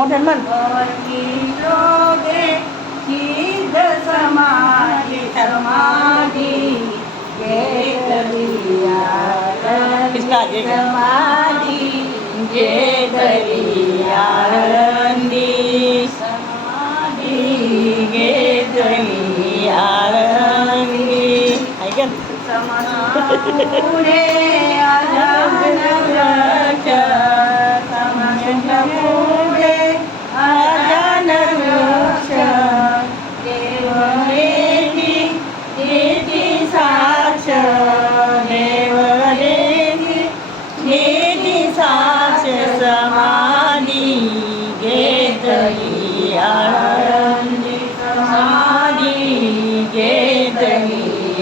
more than one. Again. Samadhi,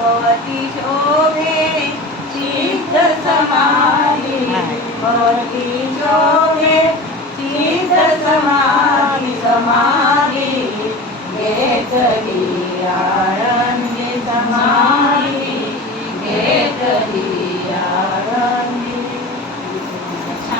बहुति शोभे चित्त समाहि बहुति हाँ।